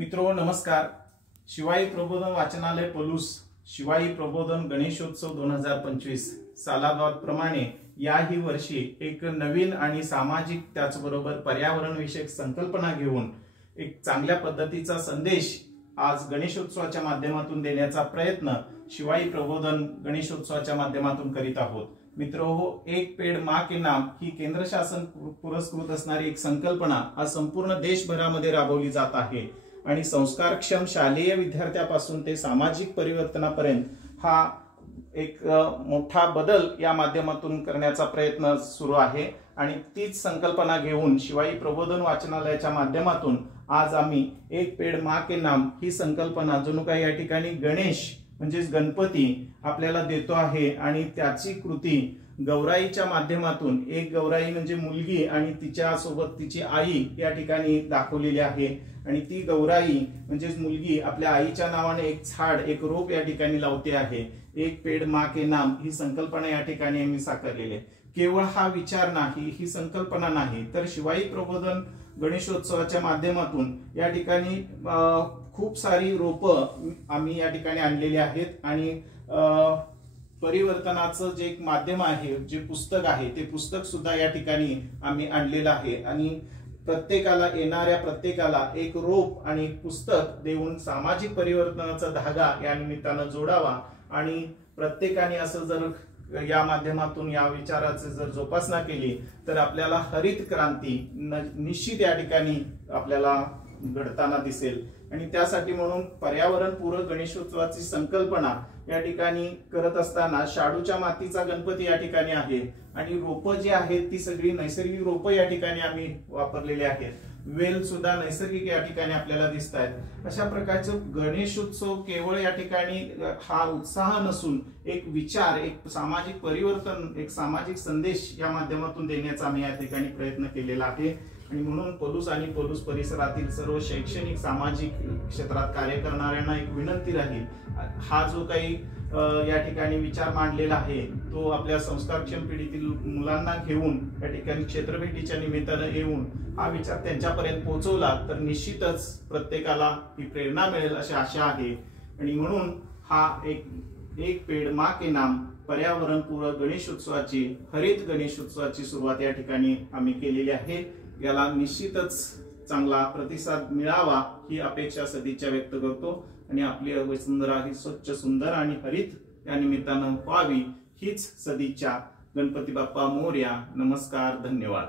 मित्रो नमस्कार। शिवाई प्रबोधन वाचनालय पलूस शिवाई प्रबोधन गणेशोत्सव 2025 सालाबादप्रमाणे याही वर्षी एक नवीन आणि सामाजिक त्याचबरोबर पर्यावरण विषयक संकल्पना घेऊन एक चांगल्या पद्धतीचा संदेश आज गणेशोत्सवाच्या माध्यमातून देण्याचा प्रयत्न शिवाई प्रबोधन गणेशोत्सवाच्या माध्यमातून करीत आहोत। मित्रो, एक पेड़ माँ के नाम ही केंद्र शासन पुरस्कृत असणारी एक संकल्पना आज संपूर्ण देशभरामध्ये राबवली जात आहे आणि संस्कारक्षम शालेय विद्यार्थ्यापासून ते सामाजिक परिवर्तनापर्यंत हा एक मोठा बदल या माध्यमातून करण्याचा प्रयत्न सुरू आहे आणि तीच संकल्पना घेऊन शिवाई प्रबोधन वाचनालयाच्या माध्यमातून आज आम्ही एक पेड़ माँ के नाम ही संकल्पना जणू काही या ठिकाणी गणेश म्हणजे गणपती आपल्याला देतो आहे आणि त्याची कृती गौराईच्या माध्यमातून एक गौराई म्हणजे मुलगी आणि तिच्या सोबत तिची आई या ठिकाणी दाखवलेली आहे आणि ती गौराई म्हणजे मुलगी आपल्या आईच्या नावाने एक झाड एक रोप या ठिकाणी लावते आहे। एक पेड़ माँ के नाम ही संकल्पना या ठिकाणी आम्ही साकारलेली आहे। केवळ हा विचार नाही, ही संकल्पना नाही, तर शिवाई प्रबोधन गणेशोत्सवाच्या माध्यमातून या ठिकाणी खूप सारी रोपं आम्ही या ठिकाणी आणलेली आहेत आणि परिवर्तनाचं जे एक माध्यम आहे, जे पुस्तक आहे, ते पुस्तक सुद्धा या ठिकाणी आम्ही आणलेलं आहे आणि प्रत्येकाला येणाऱ्या प्रत्येकाला एक रोप आणि एक पुस्तक देऊन सामाजिक परिवर्तनाचा धागा या निमित्तानं जोडावा आणि प्रत्येकाने असं जर या माध्यमातून या विचाराची जर जोपासना केली तर आपल्याला हरित क्रांती निश्चित या ठिकाणी आपल्याला घडताना दिसेल आणि त्यासाठी म्हणून पर्यावरण पूरक गणेशोत्सवाची संकल्पना या ठिकाणी करत असताना शाडूच्या मातीचा गणपती या ठिकाणी आहे आणि रोपं जी आहेत ती सगळी नैसर्गिक रोपं या ठिकाणी आम्ही वापरलेली आहेत। वेल सुद्धा नैसर्गिक या ठिकाणी आपल्याला दिसत आहेत। अशा प्रकारचं गणेशोत्सव केवळ या ठिकाणी हा उत्साह नसून एक विचार, एक सामाजिक परिवर्तन, एक सामाजिक संदेश या माध्यमातून देण्याचा आम्ही या ठिकाणी प्रयत्न केलेला आहे आणि म्हणून पलूस आणि पलूस परिसरातील सर्व शैक्षणिक सामाजिक क्षेत्रात कार्य करणाऱ्यांना एक विनंती राहील, हा जो काही या ठिकाणी विचार मांडलेला आहे तो आपल्या संस्कारक्षम पिढीतील मुलांना घेऊन या ठिकाणी क्षेत्रभेटीच्या निमित्तानं येऊन हा विचार त्यांच्यापर्यंत पोहोचवला तर निश्चितच प्रत्येकाला ही प्रेरणा मिळेल अशी आशा आहे आणि म्हणून हा एक पेड़ माँ के नाम पर्यावरण पूरक गणेशोत्सवाची हरित गणेशोत्सवाची सुरुवात या ठिकाणी आम्ही केलेली आहे। याला निश्चितच चांगला प्रतिसाद मिळावा ही अपेक्षा सदिच्छा व्यक्त करतो आणि आपली वसुंधरा ही स्वच्छ सुंदर आणि हरित या निमित्तानं व्हावी हीच सदिच्छा। गणपती बाप्पा मोरया। नमस्कार, धन्यवाद।